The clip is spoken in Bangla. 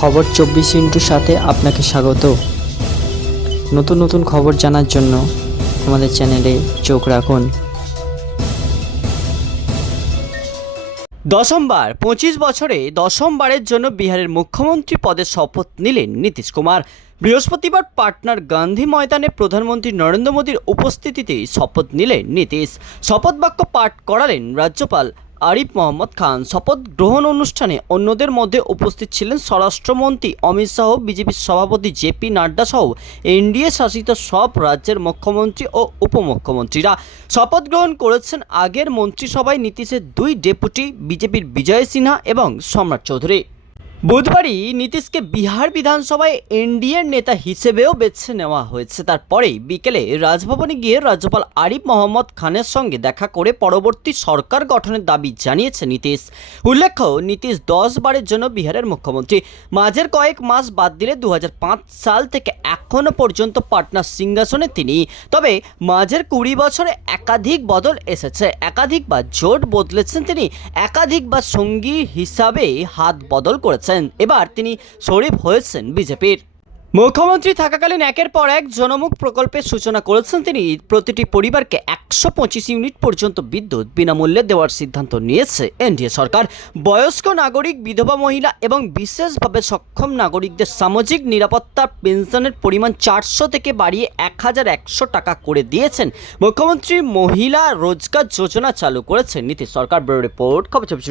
খবর চব্বিশ ইন্টুর সাথে আপনাকে স্বাগত। নতুন নতুন খবর জানার জন্য আমাদের চ্যানেলে চোখ রাখুন। দশমবার, পঁচিশ বছরে দশমবারের জন্য বিহারের মুখ্যমন্ত্রী পদে শপথ নিলেন নীতিশ কুমার। বৃহস্পতিবার পাটনার গান্ধী ময়দানে প্রধানমন্ত্রী নরেন্দ্র মোদীর উপস্থিতিতে শপথ নিলেন নীতিশ। শপথ বাক্য পাঠ করালেন রাজ্যপাল আরিফ মোহাম্মদ খান শপথ গ্রহণ অনুষ্ঠানে অন্যদের মধ্যে উপস্থিত ছিলেন স্বরাষ্ট্রমন্ত্রী অমিত শাহ বিজেপির সভাপতি জেপি নাড্ডা সহ এনডিএ শাসিত সব রাজ্যের মুখ্যমন্ত্রী ও উপমুখ্যমন্ত্রীরা। শপথ গ্রহণ করেছেন আগের মন্ত্রিসভায় নীতিশের দুই ডেপুটি বিজেপির বিজয় সিনহা এবং সম্রাট চৌধুরী। বুধবারই নীতিশকে বিহার বিধানসভায় এনডিএর নেতা হিসেবেও বেছে নেওয়া হয়েছে। তারপরেই বিকেলে রাজভবনে গিয়ে রাজ্যপাল আরিফ মোহাম্মদ খানের সঙ্গে দেখা করে পরবর্তী সরকার গঠনের দাবি জানিয়েছে নীতিশ। উল্লেখ্য, নীতিশ দশ বারের জন্য বিহারের মুখ্যমন্ত্রী। মাঝের কয়েক মাস বাদ দিলে দু হাজার পাঁচ সাল থেকে এখনও পর্যন্ত পাটনার সিংহাসনে তিনি। তবে মাঝের কুড়ি বছরে একাধিক বদল এসেছে। একাধিকবার জোট বদলেছেন তিনি। একাধিকবার সঙ্গী হিসাবে হাত বদল করেছেন। এবার তিনি শরীফ হয়েছেন বিজেপির। মুখ্যমন্ত্রী থাকাকালীন একের পর এক জনমুখ প্রকল্পের সূচনা করেছেন তিনি। প্রতিটি পরিবারকে একশো পঁচিশ ইউনিট পর্যন্ত বিদ্যুৎ বিনামূল্যে দেওয়ার সিদ্ধান্ত নিয়েছে এনডিএ সরকার। বয়স্ক নাগরিক, বিধবা মহিলা এবং বিশেষভাবে সক্ষম নাগরিকদের সামাজিক নিরাপত্তা পেনশনের পরিমাণ চারশো থেকে বাড়িয়ে এক হাজার একশো টাকা করে দিয়েছেন। মুখ্যমন্ত্রী মহিলা রোজগার যোজনা চালু করেছেন। নীতি সরকার ব্যুরো রিপোর্ট, খবর চব্বিশ।